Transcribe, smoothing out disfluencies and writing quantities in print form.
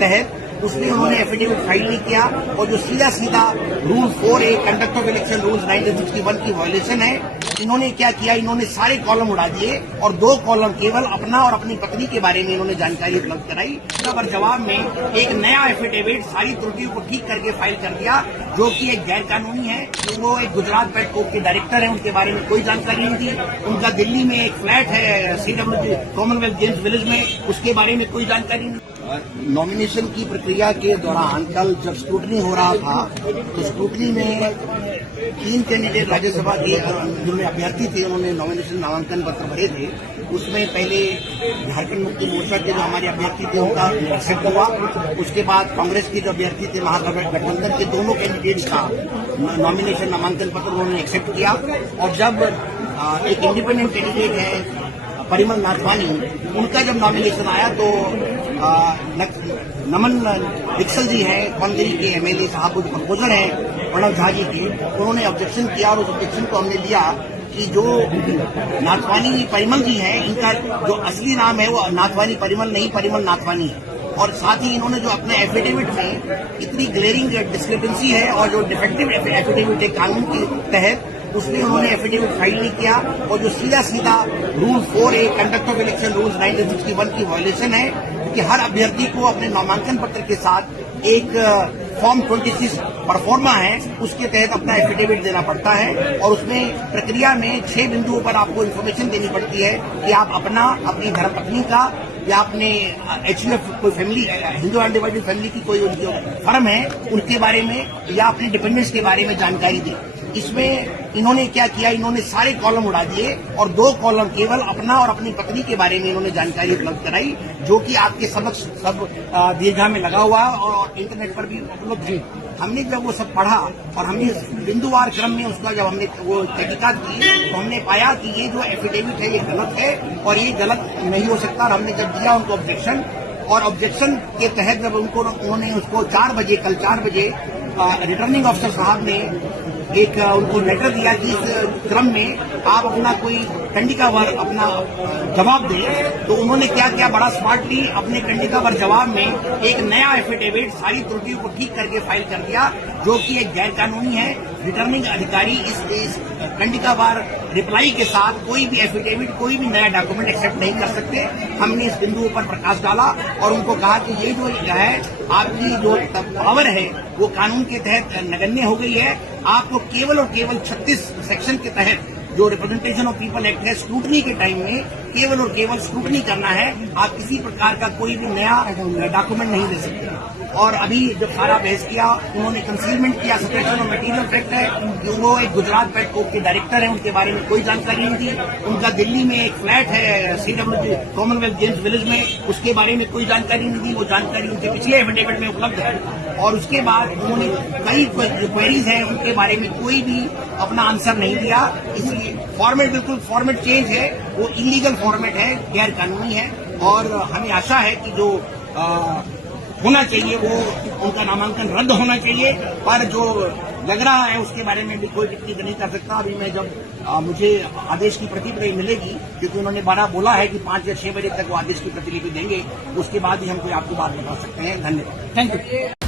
तहत उसमें उन्होंने एफिडेविट फाइल नहीं किया और जो सीधा सीधा rule 4A conduct of election rules 1961 की वायलेशन है। इन्होंने क्या किया, इन्होंने सारे कॉलम उड़ा दिए और 2 कॉलम केवल अपना और अपनी पत्नी के बारे में इन्होंने जानकारी उपलब्ध कराई। और जवाब में एक नया एफिडेविट सारी त्रुटियों को ठीक करके फाइल कर दिया, जो कि एक गैर कानूनी है। तो वो एक गुजरात पेट कोर्ट के डायरेक्टर हैं, उनके बारे में कोई जानकारी नहीं थी। उनका दिल्ली में एक फ्लैट है CWG कॉमनवेल्थ गेम्स विलेज में, उसके बारे में कोई जानकारी नहीं। नॉमिनेशन की प्रक्रिया के दौरान कल जब स्क्रूटनी हो रहा था तो स्क्रूटनी में 3 कैंडिडेट राज्यसभा के जो अभ्यर्थी थे, उन्होंने नॉमिनेशन नामांकन पत्र भरे थे। उसमें पहले झारखंड मुक्ति मोर्चा के जो हमारे अभ्यर्थी थे उनका एक्सेप्ट हुआ। उसके बाद कांग्रेस के जो अभ्यर्थी थे महागठबंधन के दोनों कैंडिडेट्स का नॉमिनेशन नामांकन पत्र उन्होंने एक्सेप्ट किया। और जब एक इंडिपेंडेंट कैंडिडेट है परिमल नाथवानी, उनका जब नॉमिनेशन आया तो नमन डिक्सल जी हैं कौनगिरी के MLA साहब, जो प्रपोजर हैं प्रणव झा जी के, उन्होंने ऑब्जेक्शन किया और उस ऑब्जेक्शन को हमने लिया कि जो नाथवानी परिमल जी हैं, इनका जो असली नाम है वो नाथवानी परिमल नहीं, परिमल नाथवानी है। और साथ ही इन्होंने जो अपने एफिडेविट में इतनी ग्लेरिंग डिस्क्रिपेंसी है और जो डिफेक्टिव एफिडेविट है कानून के तहत, उसमें उन्होंने एफिडेविट फाइल नहीं किया और जो सीधा सीधा rule 4A conduct of election rules 1961 की वायलेशन है कि हर अभ्यर्थी को अपने नामांकन पत्र के साथ एक फॉर्म 26 परफॉर्मा है, उसके तहत अपना एफिडेविट देना पड़ता है। और उसमें प्रक्रिया में 6 बिंदुओं पर आपको इन्फॉर्मेशन देनी पड़ती है कि आप अपना, अपनी धर्मपत्नी का या अपने HUF कोई फैमिली, हिंदू अनडिवाइडेड फैमिली की कोई उनकी फर्म है, उनके बारे में या अपने डिपेंडेंट्स के बारे में जानकारी दें। इसमें इन्होंने क्या किया, इन्होंने सारे कॉलम उड़ा दिए और 2 कॉलम केवल अपना और अपनी पत्नी के बारे में इन्होंने जानकारी उपलब्ध कराई, जो कि आपके सब दीर्घा में लगा हुआ और इंटरनेट पर भी उपलब्ध है। हमने जब वो सब पढ़ा और हमने बिंदुवार क्रम में उसका जब हमने वो तहकीकात की तो हमने पाया कि ये जो एफिडेविट है ये गलत है और ये गलत नहीं हो सकता। और हमने जब दिया उनको ऑब्जेक्शन, और ऑब्जेक्शन के तहत जब उन्होंने उसको 4 बजे कल 4 बजे रिटर्निंग ऑफिसर साहब ने एक उनको लेटर दिया कि इस क्रम में आप अपना कोई कंडिकावार अपना जवाब दें। तो उन्होंने क्या किया, बड़ा स्मार्टली अपने कंडिकावार जवाब में एक नया एफिडेविट सारी त्रुटियों को ठीक करके फाइल कर दिया, जो कि एक गैर कानूनी है। रिटर्निंग अधिकारी इस कंडिकावार रिप्लाई के साथ कोई भी एफिडेविट, कोई भी नया डॉक्यूमेंट एक्सेप्ट नहीं कर सकते। हमने इस बिंदु पर प्रकाश डाला और उनको कहा कि ये जो है आपकी जो पावर है वो कानून के तहत नगण्य हो गई है। आपको केवल और केवल 36 सेक्शन के तहत जो रिप्रेजेंटेशन ऑफ पीपल एक्ट है, स्क्रूटनी के टाइम में केवल और केवल स्क्रूटनी करना है। आप किसी प्रकार का कोई भी नया डॉक्यूमेंट नहीं दे सकते। और अभी जब सारा बहस किया, उन्होंने कंसीलमेंट किया, सप्रेशन ऑफ मटेरियल फैक्ट है कि वो एक गुजरात पेट कोर्ट के डायरेक्टर हैं, उनके बारे में कोई जानकारी नहीं थी। उनका दिल्ली में एक फ्लैट है CWG कॉमनवेल्थ गेम्स विलेज में, उसके बारे में कोई जानकारी नहीं थी। वो जानकारी उनके पिछले एफिडेविट में उपलब्ध है। और उसके बाद उन्होंने कई क्वेरीज हैं, उनके बारे में कोई भी अपना आंसर नहीं दिया। इसलिए फॉर्मेट, बिल्कुल फॉर्मेट चेंज है, वो इलीगल फॉर्मेट है, गैर कानूनी है। और हमें आशा है कि जो होना चाहिए वो उनका नामांकन रद्द होना चाहिए। पर जो लग रहा है उसके बारे में भी कोई टिप्पणी नहीं कर सकता। अभी मैं जब मुझे आदेश की प्रतिलिपि मिलेगी, क्योंकि उन्होंने 12 बोला है कि 5 या 6 बजे तक वो आदेश की प्रतिलिपि देंगे, उसके बाद ही हम कोई आपको बात बता सकते हैं। धन्यवाद, थैंक यू।